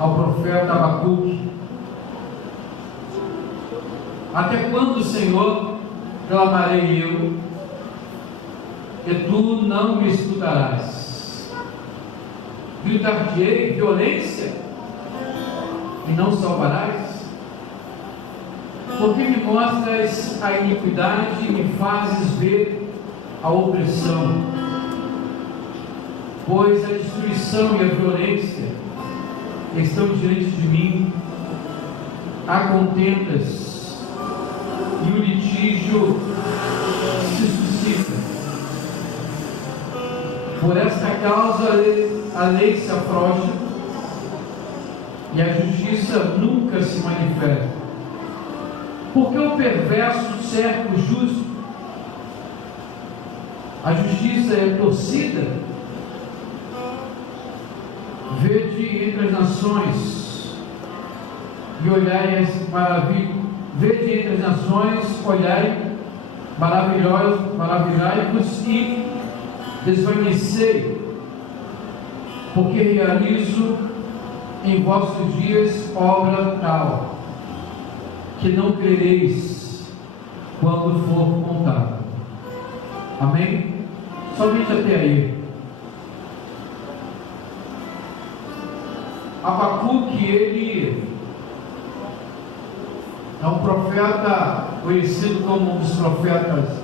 ao profeta Abacuque: até quando, Senhor, clamarei eu, que tu não me escutarás? Gritar-te-ei violência, e não salvarás? Porque me mostras a iniquidade e me fazes ver a opressão? Pois a destruição e a violência estão diante de mim, há contendas, e o litígio se suscita. Por esta causa a lei se afrouxa e a justiça nunca se manifesta. Porque o perverso cerca o justo, a justiça é torcida. Vede entre as nações e olhai as maravilhas. Vede entre as nações, olhai maravilhai-vos e desvanecei, porque realizo em vossos dias obra tal, que não crereis quando for contada. Amém? Somente até aí. Abacuque, ele é um profeta conhecido como um dos profetas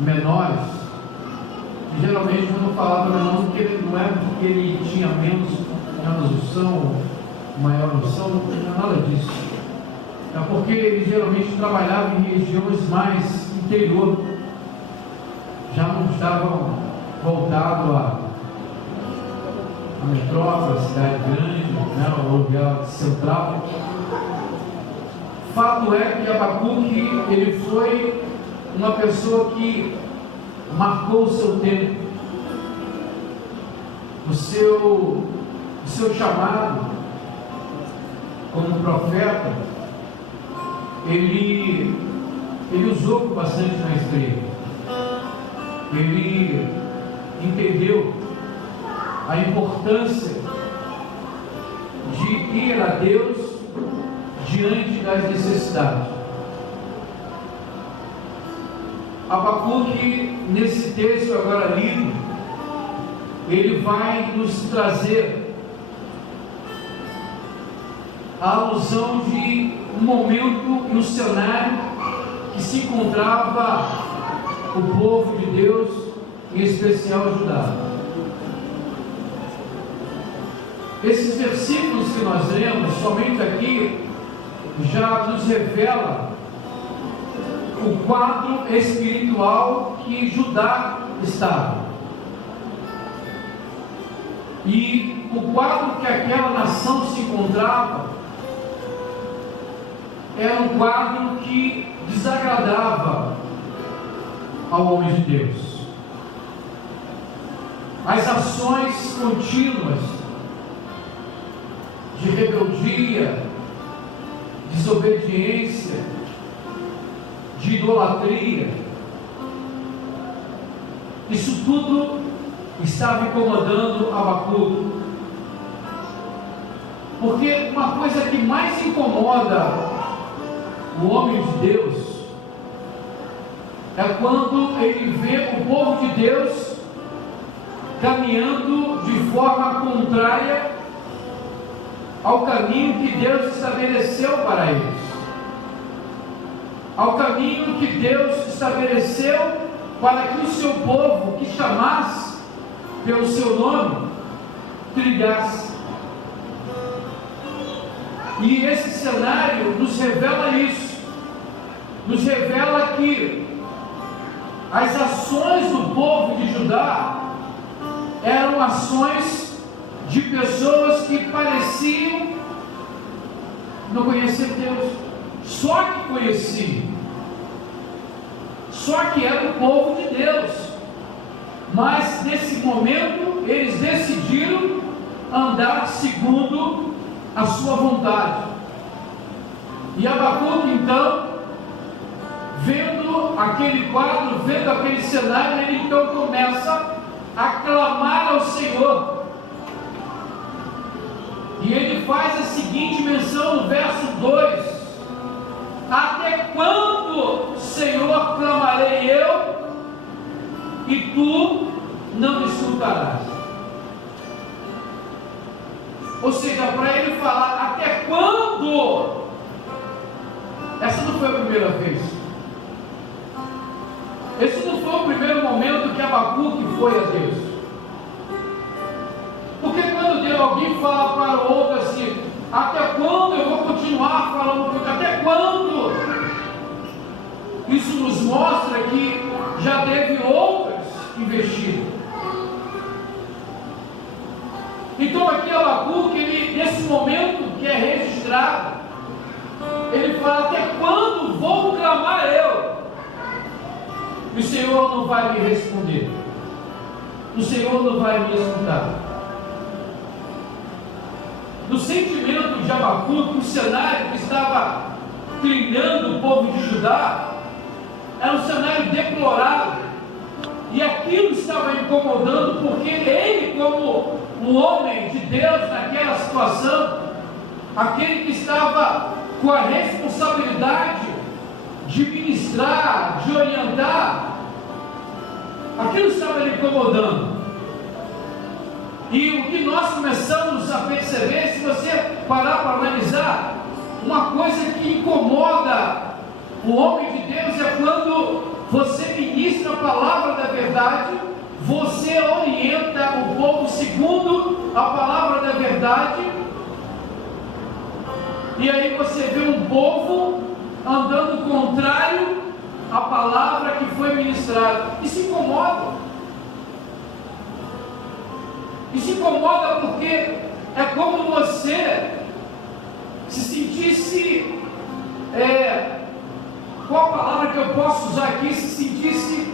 menores. E geralmente, quando eu falava menor, não é porque ele tinha menos unção, maior unção, não é nada disso. É porque ele geralmente trabalhava em regiões mais interior, já não estavam voltados a metrópole, a cidade grande, né, o lugar central. Fato é que Abacuque, ele foi uma pessoa que marcou o seu tempo, o seu chamado como profeta. Ele usou bastante na escrita. Ele entendeu a importância de ir a Deus diante das necessidades. Abacuque, nesse texto agora lido, ele vai nos trazer a alusão de um momento no cenário que se encontrava o povo de Deus, em especial Judá. Esses versículos que nós lemos, somente aqui, já nos revela o quadro espiritual que Judá estava. E o quadro que aquela nação se encontrava era um quadro que desagradava ao homem de Deus. As ações contínuas de rebeldia, desobediência, de idolatria, isso tudo estava incomodando Abacuque. Porque uma coisa que mais incomoda o homem de Deus é quando ele vê o povo de Deus caminhando de forma contrária ao caminho que Deus estabeleceu para eles, ao caminho que Deus estabeleceu para que o seu povo, que chamasse pelo seu nome, trilhasse. E esse cenário nos revela isso, nos revela que as ações do povo de Judá eram ações de pessoas que pareciam não conhecer Deus, só que conheciam, só que era o povo de Deus, mas nesse momento eles decidiram andar segundo a sua vontade. E Abacuque, então, vendo aquele quadro, vendo aquele cenário, ele então começa a clamar ao Senhor. E faz a seguinte menção no verso 2: até quando, Senhor, clamarei eu, e tu não me escutarás? Ou seja, para ele falar até quando, essa não foi a primeira vez. Esse não foi o primeiro momento que Abacuque foi a Deus. Porque quando alguém fala para o outro assim, até quando eu vou continuar falando contigo? Até quando? Isso nos mostra que já teve outras investidas. Então aqui Abacuque, nesse momento que é registrado, ele fala: até quando vou clamar eu? E o Senhor não vai me responder. O Senhor não vai me escutar. No sentimento de Abacuque, o cenário que estava trilhando o povo de Judá era um cenário deplorável, e aquilo estava incomodando, porque ele, como um homem de Deus naquela situação, aquele que estava com a responsabilidade de ministrar, de orientar, aquilo estava lhe incomodando. E o que nós começamos a perceber, se você parar para analisar, uma coisa que incomoda o homem de Deus é quando você ministra a palavra da verdade, você orienta o povo segundo a palavra da verdade, e aí você vê um povo andando contrário à palavra que foi ministrada. Isso incomoda. Isso incomoda porque é como você se sentisse, qual a palavra que eu posso usar aqui, se sentisse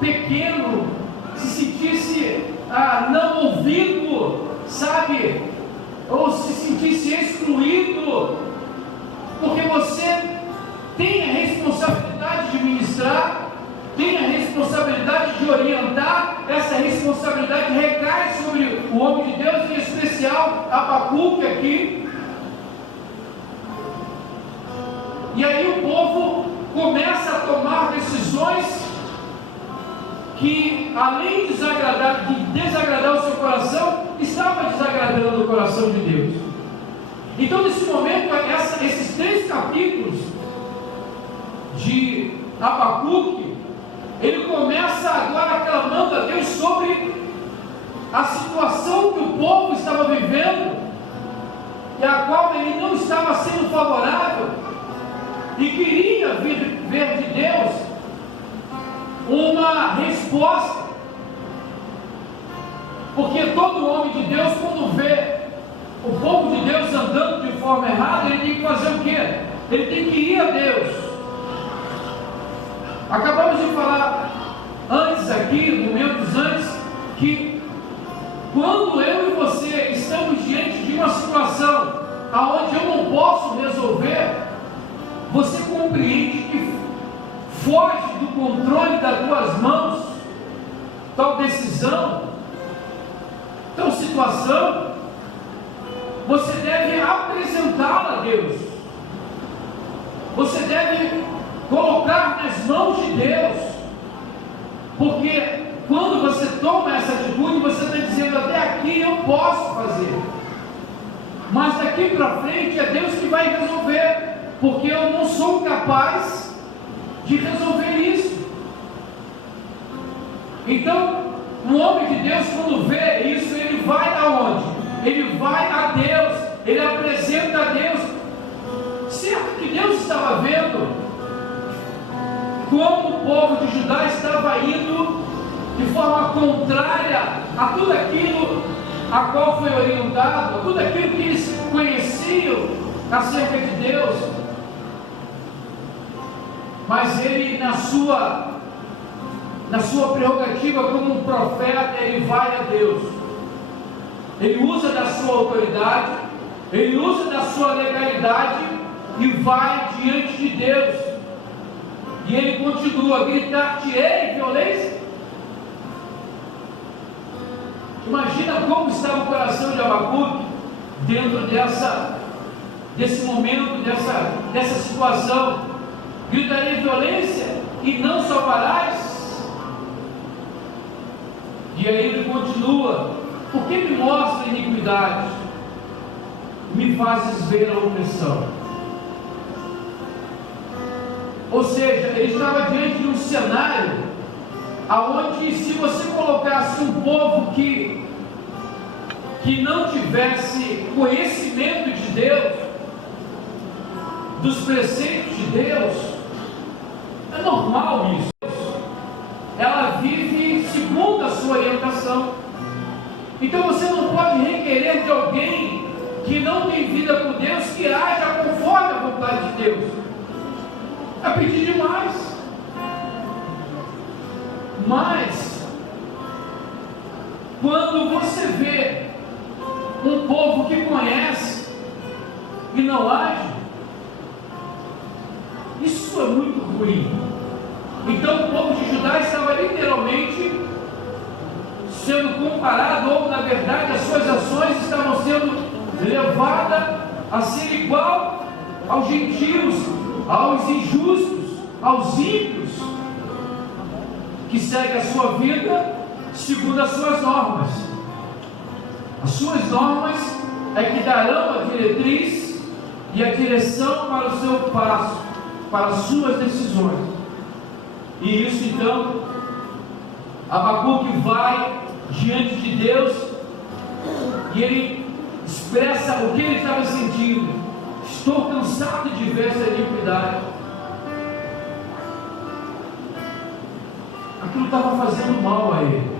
pequeno, se sentisse não ouvido, sabe? Ou se sentisse excluído, porque você tem a responsabilidade de ministrar, tem a responsabilidade de orientar. Essa responsabilidade recai sobre o homem de Deus, em especial Abacuque aqui. E aí o povo começa a tomar decisões que, além de desagradar o seu coração, estava desagradando o coração de Deus. Então, nesse momento, esses 3 capítulos de Abacuque, ele começa agora clamando a Deus sobre a situação que o povo estava vivendo, e a qual ele não estava sendo favorável, e queria ver de Deus uma resposta. Porque todo homem de Deus, quando vê o povo de Deus andando de forma errada, ele tem que fazer o quê? Ele tem que ir a Deus. Acabamos de falar antes aqui, momentos antes, que quando eu e você estamos diante de uma situação aonde eu não posso resolver, você compreende que foge do controle das tuas mãos tal decisão, tal situação. Você deve apresentá-la a Deus, você deve colocar nas mãos de Deus, porque quando você toma essa atitude, você está dizendo: até aqui eu posso fazer, mas daqui para frente é Deus que vai resolver, porque eu não sou capaz de resolver isso. Então, um homem de Deus, quando vê isso, ele vai aonde? Ele vai a Deus, ele apresenta a Deus. Certo que Deus estava vendo como o povo de Judá estava indo de forma contrária a tudo aquilo a qual foi orientado, a tudo aquilo que eles conheciam acerca de Deus. Mas ele, na sua prerrogativa como um profeta, ele vai a Deus. Ele usa da sua autoridade, ele usa da sua legalidade e vai diante de Deus. E ele continua a gritar-te-ei, violência. Imagina como estava o coração de Abacuque dentro desse momento, dessa situação. Gritarei violência e não salvarás. E aí ele continua: por que me mostra iniquidade? Me fazes ver a opressão. Ou seja, ele estava diante de um cenário aonde, se você colocasse um povo que não tivesse conhecimento de Deus, dos preceitos de Deus, é normal isso. Ela vive segundo a sua orientação. Então você não pode requerer de alguém que não tem vida com Deus que haja conforme a vontade de Deus. É pedir demais. Mas quando você vê um povo que conhece e não age, isso é muito ruim. Então o povo de Judá estava literalmente sendo comparado, ou na verdade as suas ações estavam sendo levadas a ser igual aos gentios, aos injustos, aos ímpios, que seguem a sua vida segundo as suas normas. As suas normas é que darão a diretriz e a direção para o seu passo, para as suas decisões. E isso então, Abacuque vai diante de Deus e ele expressa o que ele estava sentindo: estou cansado de ver essa iniquidade. Aquilo estava fazendo mal a ele.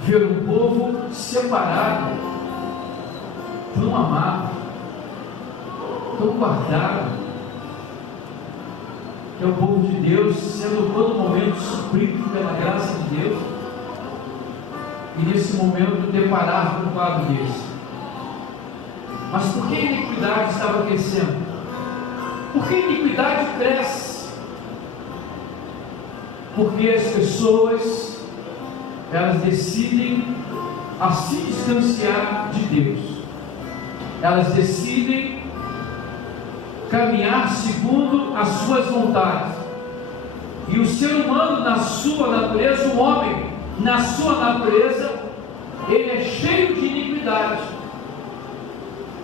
Ver um povo separado, tão amado, tão guardado, que é o povo de Deus, sendo todo momento suprido pela graça de Deus, e nesse momento deparar com um quadro desse. Mas por que a iniquidade estava crescendo? Por que a iniquidade cresce? Porque as pessoas, elas decidem a se distanciar de Deus. Elas decidem caminhar segundo as suas vontades. E o ser humano, na sua natureza, o homem, na sua natureza, ele é cheio de iniquidade.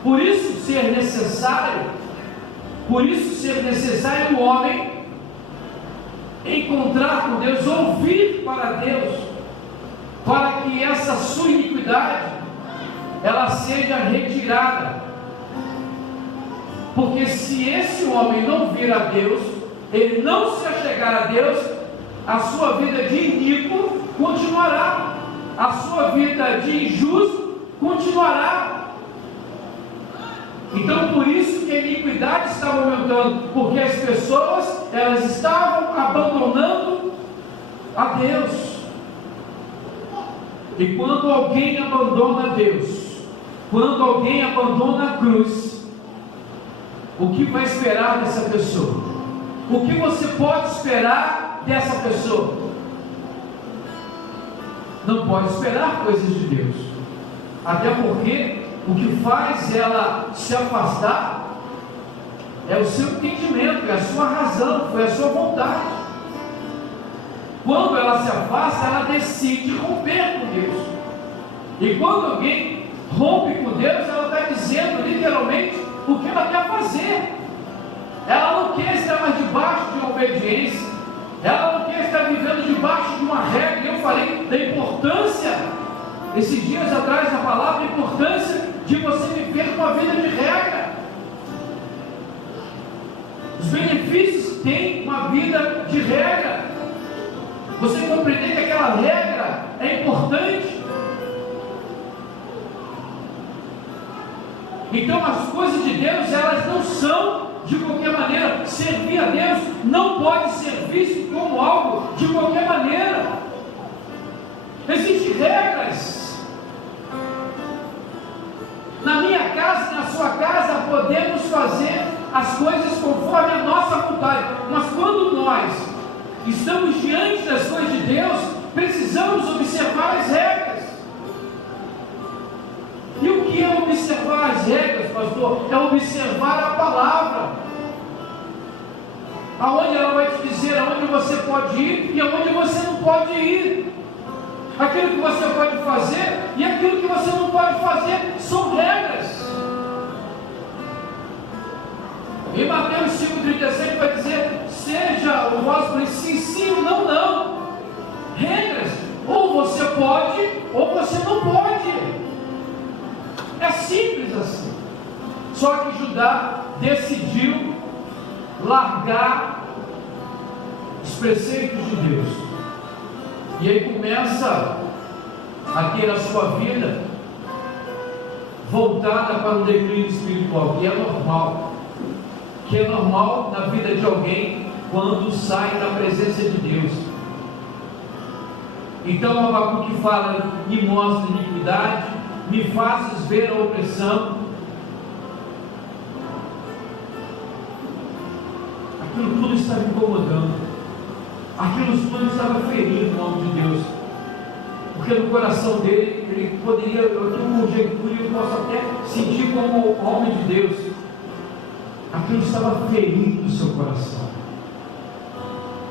Por isso ser necessário o homem encontrar com Deus, ouvir para Deus, para que essa sua iniquidade ela seja retirada. Porque se esse homem não vir a Deus, ele não se achegar a Deus, a sua vida de iníquo continuará, a sua vida de injusto continuará. Então por isso que a iniquidade estava aumentando, porque as pessoas, elas estavam abandonando a Deus. E quando alguém abandona Deus, quando alguém abandona a cruz, o que vai esperar dessa pessoa? O que você pode esperar dessa pessoa? Não pode esperar coisas de Deus, até porque o que faz ela se afastar é o seu entendimento, é a sua razão, foi a sua vontade. Quando ela se afasta, ela decide romper com Deus. E quando alguém rompe com Deus, ela está dizendo literalmente o que ela quer fazer. Ela não quer estar mais debaixo de uma obediência, ela não quer estar vivendo debaixo de uma regra. Eu falei da importância, esses dias atrás, na palavra, a importância de você viver uma vida de regra. Os benefícios que tem uma vida de regra, você compreender que aquela regra é importante. Então as coisas de Deus, elas não são de qualquer maneira. Servir a Deus não pode ser visto como algo de qualquer maneira. Existem regras. Na minha casa e na sua casa podemos fazer as coisas conforme a nossa vontade, mas quando nós estamos diante das coisas de Deus, precisamos observar as regras. observar as regras, pastor, é observar a palavra, aonde ela vai te dizer aonde você pode ir e aonde você não pode ir, aquilo que você pode fazer e aquilo que você não pode fazer, são regras. Em Mateus 5,37 vai dizer: seja o vosso princípio sim ou não, não. Regras, ou você pode, ou você não pode. É simples assim. Só que Judá decidiu largar os preceitos de Deus. E aí começa a ter a sua vida voltada para um declínio espiritual, que é normal. Que é normal na vida de alguém quando sai da presença de Deus. Então Abacuque fala: me mostra iniquidade, me fazes ver a opressão. Aquilo tudo estava incomodando, aquilo tudo estava ferindo o nome de Deus, porque no coração dele, ele poderia, eu tenho uma conjectura e eu posso até sentir como homem de Deus, aquilo estava ferindo o seu coração,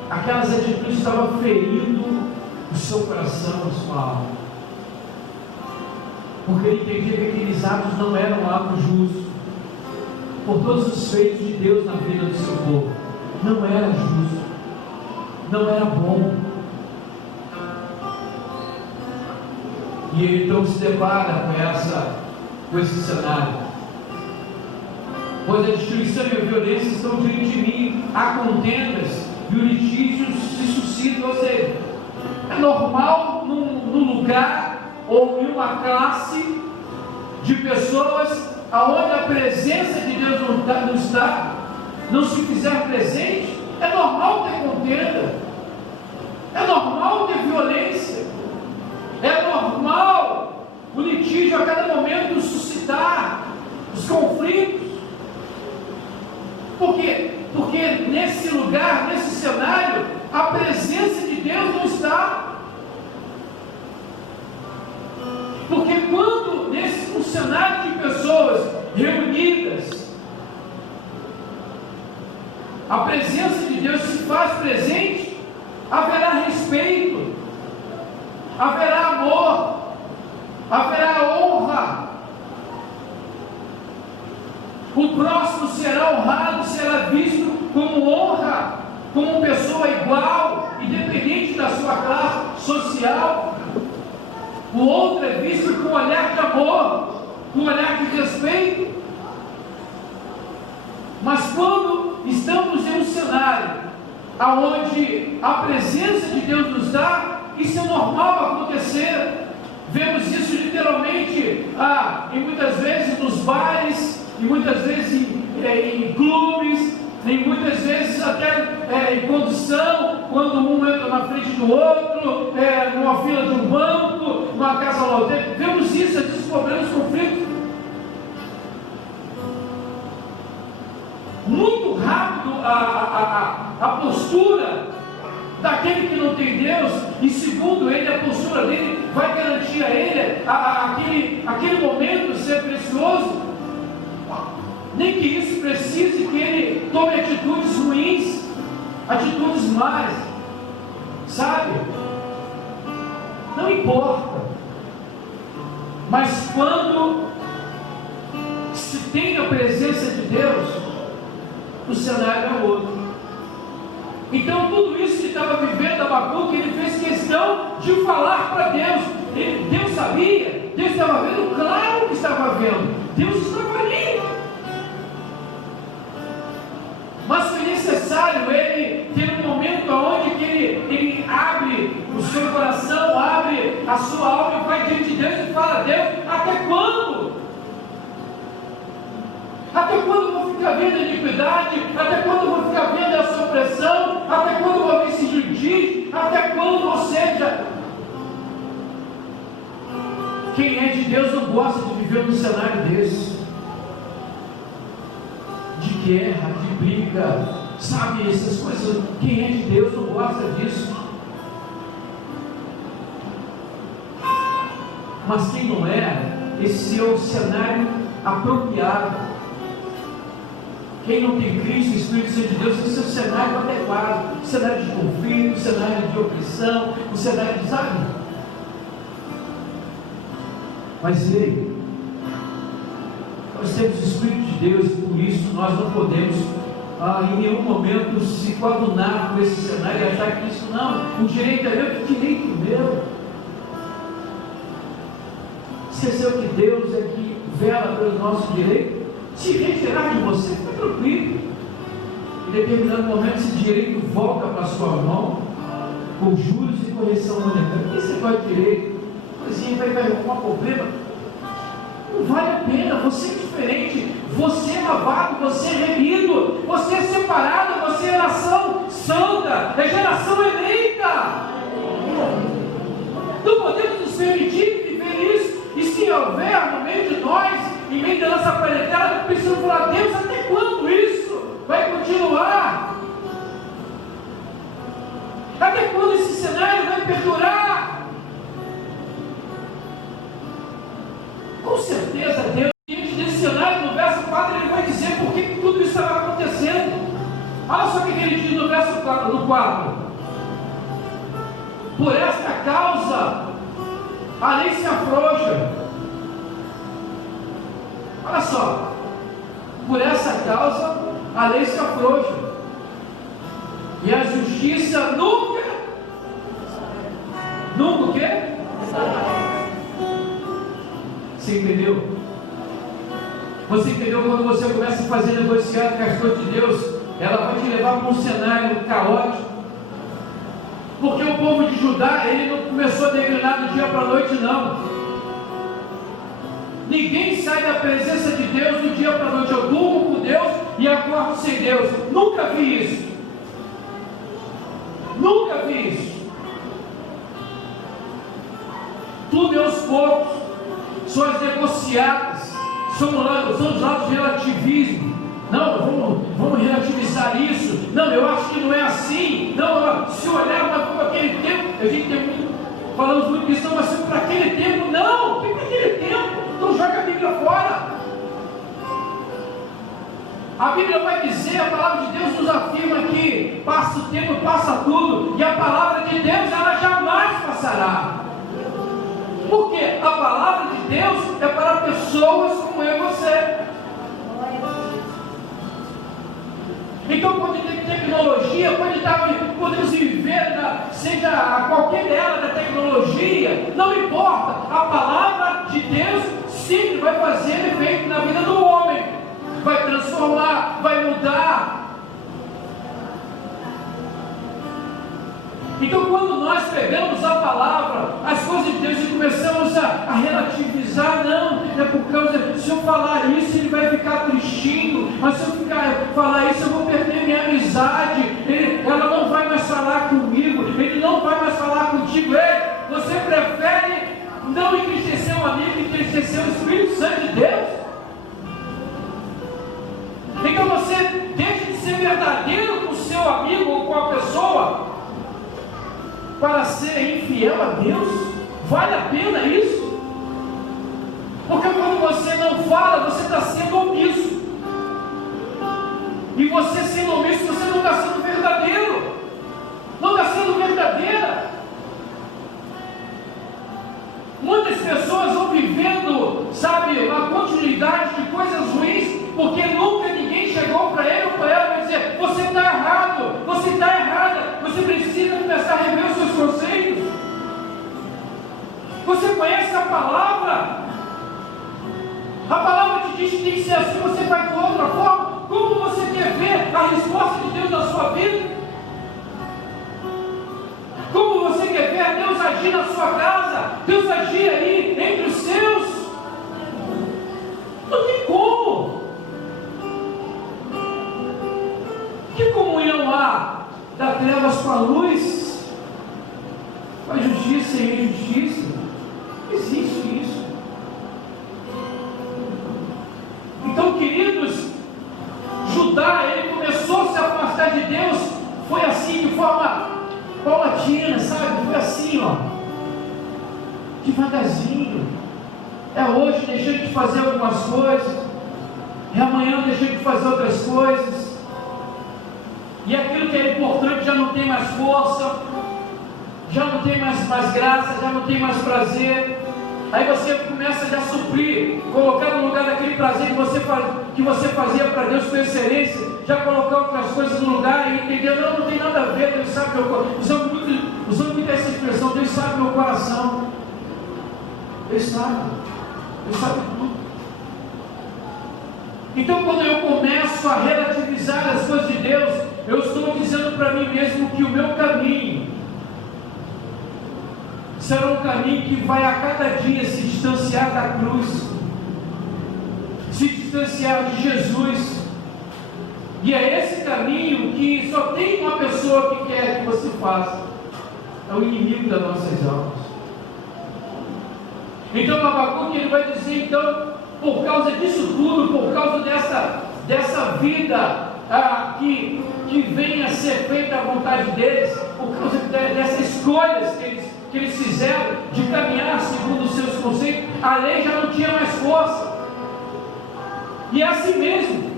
aquelas atitudes estavam ferindo o seu coração, a sua alma, porque ele entendia que aqueles atos não eram atos justos, por todos os feitos de Deus na vida do seu povo, não era justo, não era bom. E ele então se depara com esse cenário: pois a destruição e a violência estão diante de mim, há contendas e o litígio se suscita. Ou seja, é normal num lugar ou em uma classe de pessoas aonde a presença de Deus não está, não se fizer presente, é normal ter contenda, é normal ter violência, é normal o litígio a cada momento suscitar os conflitos. Por quê? Porque nesse lugar, nesse cenário, a presença de Deus não está. Porque quando nesse um cenário de pessoas reunidas, a presença de Deus se faz presente, haverá respeito, haverá amor, haverá honra. O próximo será honrado, será visto como honra, como pessoa igual, independente da sua classe social. O outro é visto com um olhar de amor, com um olhar de respeito. Mas quando estamos em um cenário onde a presença de Deus nos dá, isso é normal acontecer. Vemos isso literalmente em muitas vezes nos bares, e muitas vezes em clubes, e muitas vezes até em condução, quando um entra na frente do outro, numa fila de um banco, numa casa loteira. Vemos isso, esses problemas, conflitos. Muito rápido a postura daquele que não tem Deus, e segundo ele, a postura dele vai garantir a ele aquele momento ser precioso. Nem que isso precise que ele tome atitudes ruins, atitudes más, sabe? Não importa. Mas quando se tem a presença de Deus, o cenário é outro. Então tudo isso que estava vivendo Abacuque, ele fez questão de falar para Deus. Deus sabia, Deus estava vendo, claro que estava vendo, Deus estava ali. Mas foi necessário ele ter um momento onde que ele abre o seu coração, abre a sua alma e vai diante de Deus e fala: Deus, até quando? Até quando eu vou ficar vendo a iniquidade? Até quando eu vou ficar vendo essa opressão? Até quando eu vou ver esse judiz? Até quando? Ou seja, quem é de Deus não gosta de viver num cenário desse, de guerra, de briga, sabe, essas coisas. Quem é de Deus não gosta disso. Mas quem não é, esse é o cenário apropriado. Quem não tem Cristo, o Espírito Santo de Deus, esse é o cenário adequado. O cenário de conflito, o cenário de opressão, o cenário de, sabe? Mas ei, nós temos o Espírito de Deus e por isso nós não podemos em nenhum momento se coadunar com esse cenário e achar que isso não, o direito é meu, que direito meu? Esqueceu que Deus é que vela pelo nosso direito? Se retirar de você, fica tranquilo. Em determinado momento esse direito volta para a sua mão com juros e correção monetária. O que você vai direito? Coisinha vai arrumar problema. Não vale a pena, você é diferente, você é lavado, você é remido, você é separado, você é nação santa, é geração eleita. Não podemos nos permitir viver isso, e se houver no meio de nós, em meio da nossa parentela, precisamos falar: Deus, até quando isso vai continuar? Até quando esse cenário vai perdurar? Com certeza Deus, diante desse cenário, no verso 4, Ele vai dizer por que tudo isso estava acontecendo. Olha só o que Ele diz no verso 4: por esta causa a lei se afrouxa. Olha só, por essa causa a lei se afrouxa, e a justiça nunca o quê? Você entendeu? Você entendeu? Quando você começa a fazer negociado com as coisas de Deus, ela vai te levar para um cenário caótico. Porque o povo de Judá, ele não começou a degradar do dia para a noite, não. Ninguém sai da presença de Deus do dia para a noite. Eu durmo com Deus e acordo sem Deus. Nunca vi isso. Nunca vi isso. Tudo é aos poucos. São as negociadas. São os lados de relativismo. Não, vamos relativizar isso. Não, eu acho que não é assim. Não, se olhar para aquele tempo, a gente tem muito, falamos muito disso, não, mas para aquele tempo, não, para aquele tempo, então joga a Bíblia fora. A Bíblia vai dizer, a palavra de Deus nos afirma que passa o tempo, passa tudo, e a palavra de Deus, ela jamais passará. Porque a palavra de Deus é para pessoas como eu e você. Então, quando tem tecnologia, podemos viver, seja qualquer dela da tecnologia, não importa, a palavra de Deus sempre vai fazer efeito na vida do homem, vai transformar, vai mudar. Então, quando nós pegamos a palavra, as coisas de Deus, e começamos a relativizar, não, é por causa, se eu falar isso, ele vai ficar tristinho, mas se eu falar isso, eu vou perder minha amizade, ela não vai mais falar comigo, ele não vai mais falar contigo. Ei, você prefere não entristecer um amigo, entristecer o Espírito Santo de Deus? Então você deixa de ser verdadeiro com o seu amigo ou com a pessoa para ser infiel a Deus? Vale a pena isso? Porque quando você não fala, você está sendo omisso. E você sendo omisso, você não está sendo verdadeiro. Não está sendo verdadeira. Muitas pessoas vão vivendo, sabe, uma continuidade de coisas ruins, porque nunca ninguém chegou para ele ou para ela e dizer: você está errado, você está errada, você precisa começar a rever os seus conceitos. Você conhece a palavra? A palavra te diz que tem que ser assim, você vai de outra forma. Como você quer ver a resposta de Deus na sua vida? Como você quer ver Deus agir na sua casa? Deus agir aí entre os seus? Não tem como. Que comunhão há da trevas com a luz? Com a justiça e injustiça? Não existe isso. Então, queridos, Judá, ele começou a se afastar de Deus, foi assim, de forma paulatina, sabe? Foi assim, ó, devagarzinho. é hoje deixando de fazer algumas coisas, é amanhã deixando de fazer outras coisas, e aquilo que é importante já não tem mais força, já não tem mais graça, já não tem mais prazer. Aí você começa já a suprir, colocar no lugar daquele prazer que você fazia para Deus com excelência, já colocar outras coisas no lugar e entender, não tem nada a ver, Deus sabe meu coração. Usando muito essa expressão, Deus sabe meu coração. Deus sabe tudo. Então, quando eu começo a relativizar as coisas de Deus, eu estou dizendo para mim mesmo que o meu caminho será um caminho que vai a cada dia se distanciar da cruz, se distanciar de Jesus. E é esse caminho que só tem uma pessoa que quer que você faça: é o inimigo das nossas almas. Então Abacuque ele vai dizer, então, por causa disso tudo, por causa dessa vida que venha a ser feita à vontade deles, por causa dessas escolhas que eles fizeram de caminhar segundo os seus conceitos, a lei já não tinha mais força. E é assim mesmo.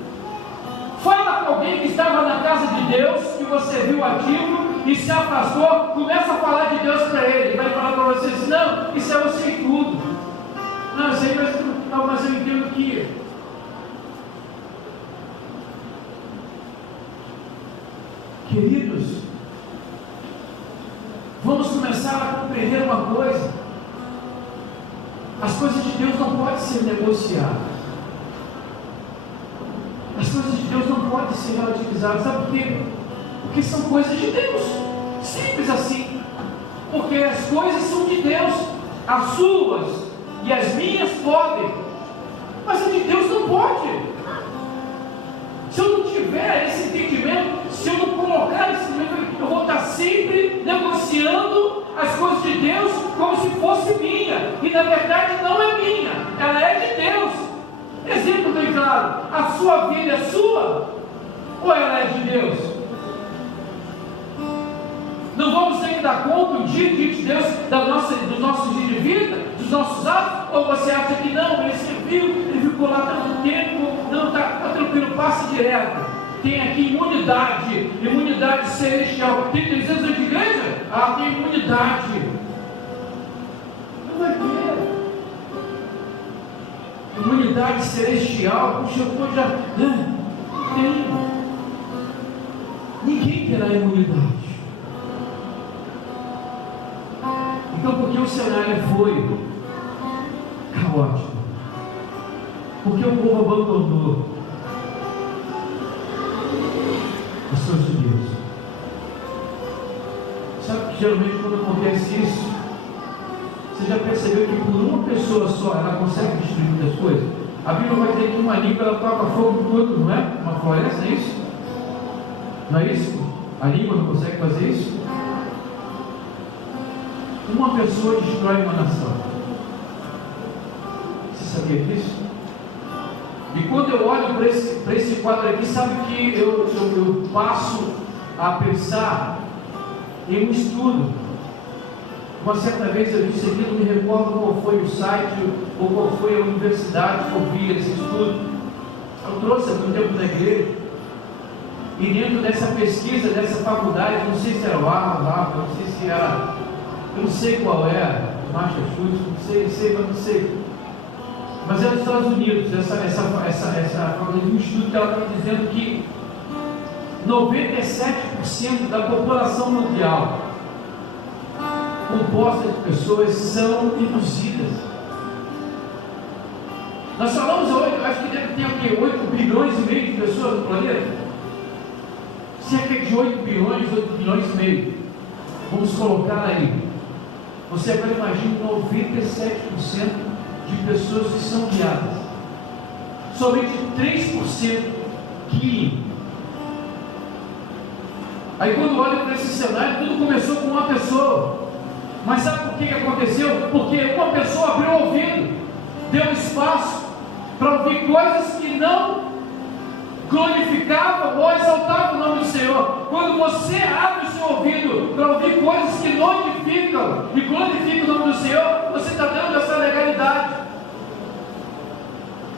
Fala com alguém que estava na casa de Deus, que você viu ativo e se afastou, começa a falar de Deus para ele, vai falar para você assim: não, isso eu sei tudo. Não, eu sei, mas eu entendo que queridos, vamos começar a compreender uma coisa: as coisas de Deus não podem ser negociadas, as coisas de Deus não podem ser relativizadas. Sabe por quê? Porque são coisas de Deus, simples assim. Porque as coisas são de Deus, as suas e as minhas podem, mas a de Deus não pode. Se eu não tiver esse entendimento, se eu não colocar esse entendimento, eu vou estar sempre negociando as coisas de Deus como se fosse minha, e na verdade não é minha, ela é de Deus. Exemplo bem claro: a sua vida é sua ou ela é de Deus? Não vamos ter que dar conta um dia diante de Deus do nosso dia de vida, dos nossos atos? Ou você acha que não, ele serviu, ele ficou lá tanto tempo, não, está tranquilo, passa direto. Tem aqui imunidade celestial. Tem 300 anos de igreja? Tem imunidade. Não vai ter imunidade celestial. Puxa, eu já tenho. Ninguém terá imunidade. Então, porque o cenário foi caótico, porque o povo abandonou as coisas de Deus. Sabe que geralmente quando acontece isso, você já percebeu que por uma pessoa só ela consegue destruir muitas coisas? A Bíblia vai dizer que uma língua ela toca fogo no outro, não é? Uma floresta, é isso? Não é isso? A língua não consegue fazer isso? Uma pessoa destrói uma nação. Você sabia disso? E quando eu olho para esse quadro aqui, sabe que eu passo a pensar em um estudo. Uma certa vez eu vi isso aqui, não me recordo qual foi o site ou qual foi a universidade que eu vi esse estudo. Eu trouxe há muito tempo na igreja, e dentro dessa pesquisa, dessa faculdade, não sei se era o Harvard, não sei se era, eu não sei qual era, Massachusetts, não sei, mas não sei. Mas é nos Estados Unidos, um estudo que ela está dizendo que 97% da população mundial, composta de pessoas, são induzidas. Nós falamos hoje, eu acho que deve ter aqui 8 bilhões e meio de pessoas no planeta. Cerca de 8 bilhões e meio. Vamos colocar aí. Você agora imagina 97% de pessoas que são guiadas. Somente 3% guiam. Aí quando olha para esse cenário, tudo começou com uma pessoa. Mas sabe por que aconteceu? Porque uma pessoa abriu o ouvido, deu espaço para ouvir coisas que não glorificavam ou exaltavam o nome do Senhor. Quando você abre o seu ouvido para ouvir coisas que glorificam e glorificam o nome do Senhor, você está dando essa legalidade.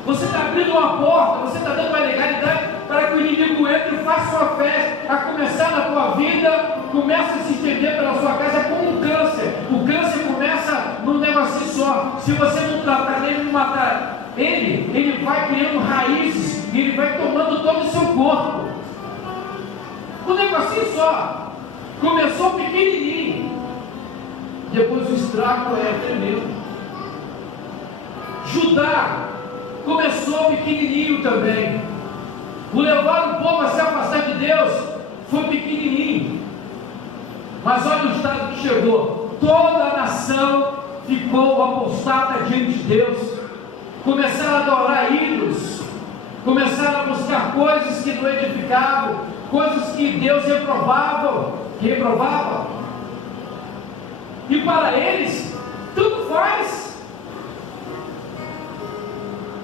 Você está abrindo uma porta, você está dando uma legalidade para que o inimigo entre e faça sua fé, a começar na tua vida, começa a se estender pela sua casa como um câncer. O câncer começa num negocinho só. Se você não tratar nele, não matar ele vai criando raízes e ele vai tomando todo o seu corpo. Um negocinho só. Começou pequenininho, depois o estrago é tremendo. Judá começou pequenininho também. O levar o povo a se afastar de Deus foi pequenininho. Mas olha o estado que chegou. Toda a nação ficou apostada diante de Deus. Começaram a adorar ídolos. Começaram a buscar coisas que não edificavam, coisas que Deus reprovava. E para eles, tudo faz.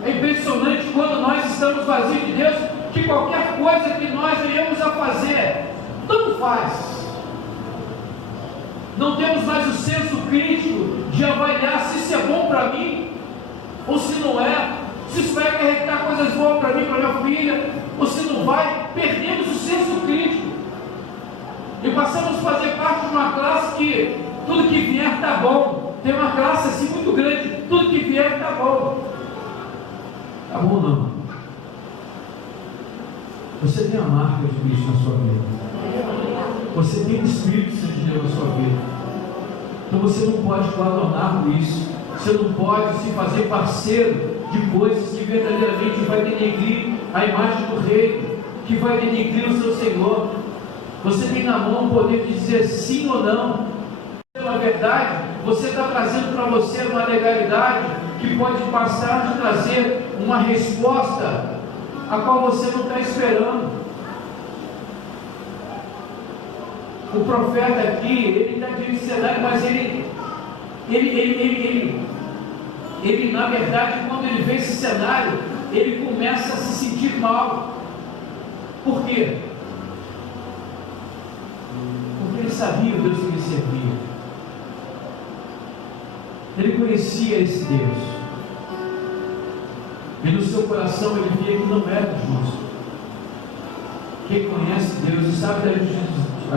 É impressionante quando nós estamos vazios de Deus, que qualquer coisa que nós venhamos a fazer, tudo faz. Não temos mais o senso crítico de avaliar se isso é bom para mim, ou se não é, se isso vai acarretar coisas boas para mim, para minha filha, ou se não vai. Perdemos o senso crítico. E passamos a fazer parte de uma classe que tudo que vier está bom. Tem uma classe assim muito grande, tudo que vier está bom. Está bom não? Você tem a marca de Cristo na sua vida. Você tem o Espírito Santo de Deus na sua vida. Então você não pode coadonar com isso. Você não pode se fazer parceiro de coisas que verdadeiramente vai denegrir a imagem do Rei, que vai denegrir o seu Senhor. Você tem na mão o poder de dizer sim ou não. Na verdade, você está trazendo para você uma legalidade que pode passar de trazer uma resposta a qual você não está esperando. O profeta aqui, ele está diante do cenário, mas ele na verdade, quando ele vê esse cenário, ele começa a se sentir mal. Por quê? Porque ele sabia o Deus que ele servia. Ele conhecia esse Deus. E no seu coração ele via que não era justo. Quem conhece Deus e sabe da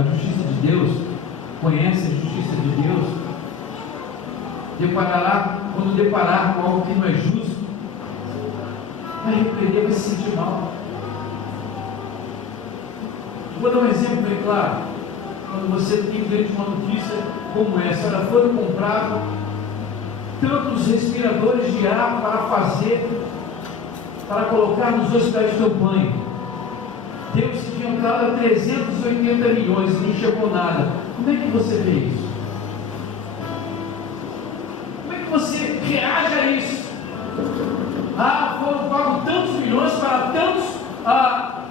justiça de Deus, conhece a justiça de Deus, quando deparar com algo que não é justo, vai repreender, vai se sentir mal. Vou dar um exemplo bem claro. Quando você tem diante de uma notícia como essa, olha, foram comprados tantos respiradores de ar para colocar nos hospitais de campanha. Deus se tinha dado a 380 milhões e não chegou nada. Como é que você vê isso? Como é que você reage a isso? Foram pagos tantos milhões para tantos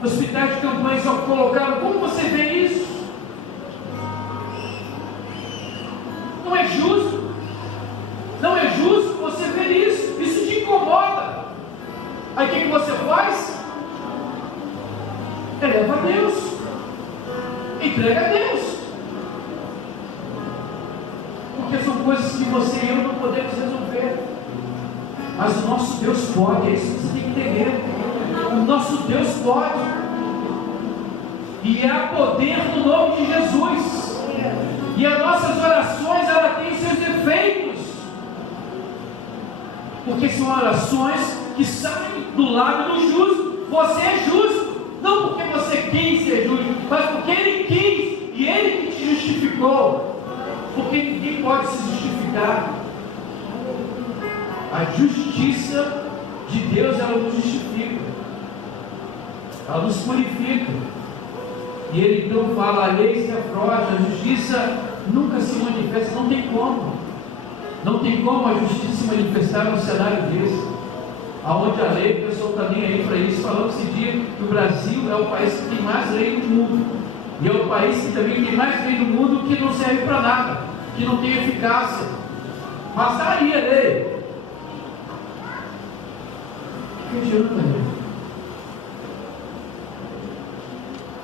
hospitais de campanha e só colocaram. Como você vê isso? Não é justo. Não é justo você ver isso. Isso te incomoda. Aí o que você faz? Eleva a Deus. Entrega a Deus. Porque são coisas que você e eu não podemos resolver. Mas o nosso Deus pode. É isso que você tem que entender. O nosso Deus pode. E há poder no nome de Jesus. E as nossas orações, ela tem seus efeitos. Porque são orações que saem do lábio do justo. Você é justo. Não porque você quis ser justo, mas porque Ele quis. E Ele que te justificou. Porque ninguém pode se justificar. A justiça de Deus, ela nos justifica. Ela nos purifica. E Ele então fala, a lei se afroga, a justiça nunca se manifesta. Não tem como. Não tem como a justiça se manifestar num cenário desse, aonde a lei, o pessoal está nem aí para isso, falando esse dia que o Brasil é o país que tem mais lei do mundo, e é o país que também tem mais lei do mundo que não serve para nada, que não tem eficácia. Mas está aí a lei. Que adianta, gente?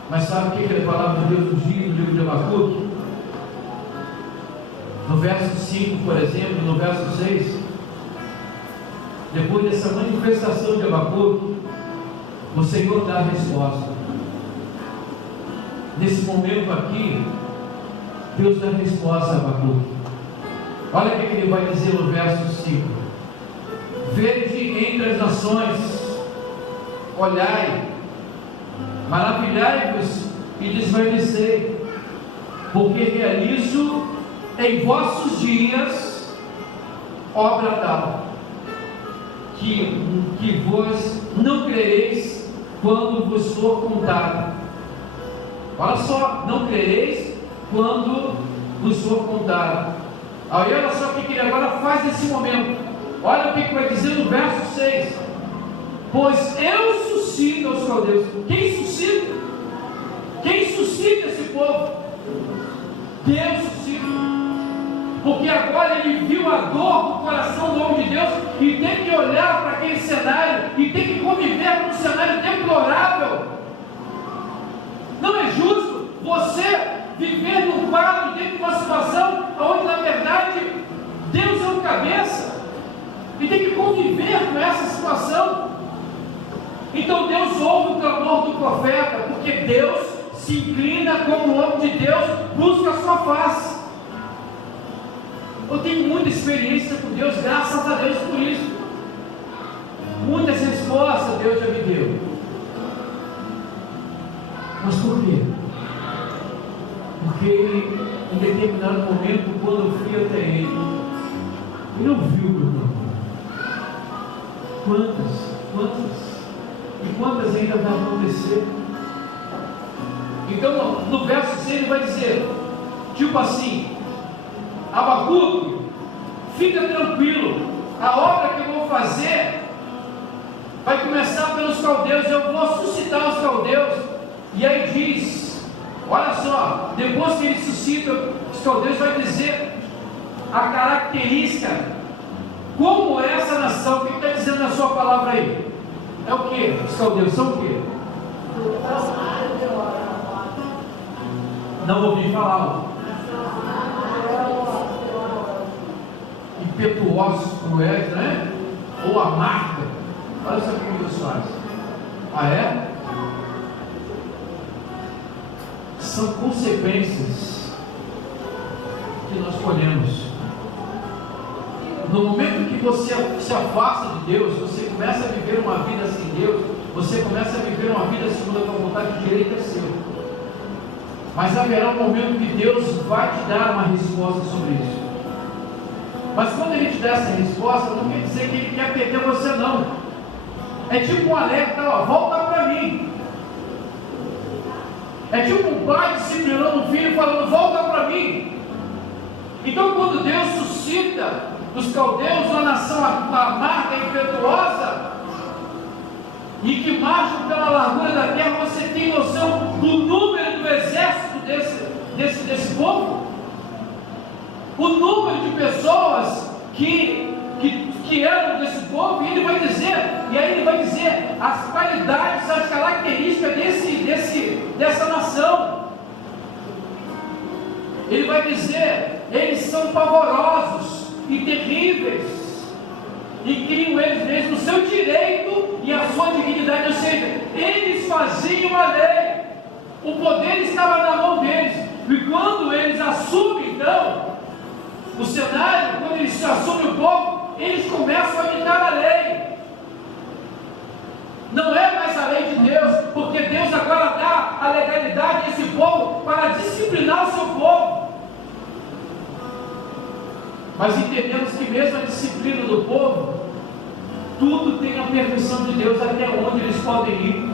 Mas sabe o que a palavra de Deus nos diz no livro de Abacuque? No verso 5, por exemplo, no verso 6, depois dessa manifestação de Abacuque, o Senhor dá a resposta. Nesse momento aqui, Deus dá a resposta a Abacuque. Olha o que ele vai dizer no verso 5: vede entre as nações, olhai, maravilhai-vos e desvanecei, porque realizo em vossos dias obra tal, que vós não crereis quando vos for contado. Olha só, não crereis quando vos for contado. Aí olha só o que ele agora faz nesse momento. Olha o que vai dizer no verso 6: pois eu suscito aos caldeus. Quem suscita? Quem suscita esse povo? Deus suscita. Porque agora ele viu a dor do coração do homem de Deus e tem que olhar para aquele cenário e tem que conviver com um cenário deplorável. Não é justo você viver num quadro dentro de uma situação onde na verdade Deus é o cabeça e tem que conviver com essa situação. Então Deus ouve o clamor do profeta, porque Deus se inclina como o homem de Deus busca a sua face. Eu tenho muita experiência com Deus, graças a Deus por isso. Muitas respostas Deus já me deu. Mas por quê? Porque ele, em determinado momento, quando eu fui até ele ouviu o meu clamor. Quantas ainda vai acontecer? Então, no verso 6 ele vai dizer, tipo assim: Abacuque, fica tranquilo, a obra que eu vou fazer vai começar pelos caldeus, eu vou suscitar os caldeus. E aí diz, olha só, depois que ele suscita os caldeus, vai dizer a característica, como é essa nação. O que está dizendo na sua palavra aí? É o que? Os caldeus são o que? Não ouvi falar. Impetuosos, cruéis, né? Ou amarga. Olha só o que Deus faz. Ah, é? São consequências que nós colhemos. No momento que você se afasta de Deus, você começa a viver uma vida sem Deus, você começa a viver uma vida segundo a tua vontade, de direito é seu. Mas haverá um momento que Deus vai te dar uma resposta sobre isso. Mas quando Ele te dá essa resposta, não quer dizer que Ele quer perder você, não. É tipo um alerta, ó, volta para mim. É tipo um pai disciplinando um filho, falando, volta para mim. Então quando Deus suscita os caldeus, uma nação amarga e impetuosa, e que marcham pela largura da terra, você tem noção do número do exército desse povo? O número de pessoas que eram desse povo, e ele vai dizer, as qualidades, as características dessa nação. Ele vai dizer, eles são pavorosos e terríveis, e criam eles mesmos o seu direito e a sua dignidade, ou seja, eles faziam a lei, o poder estava na mão deles, e quando eles assumem então o cenário, quando eles assumem o povo, eles começam a imitar a lei. Não é mais a lei de Deus, porque Deus agora dá a legalidade a esse povo para disciplinar o seu povo. Mas entendemos que mesmo a disciplina do povo, tudo tem a permissão de Deus até onde eles podem ir.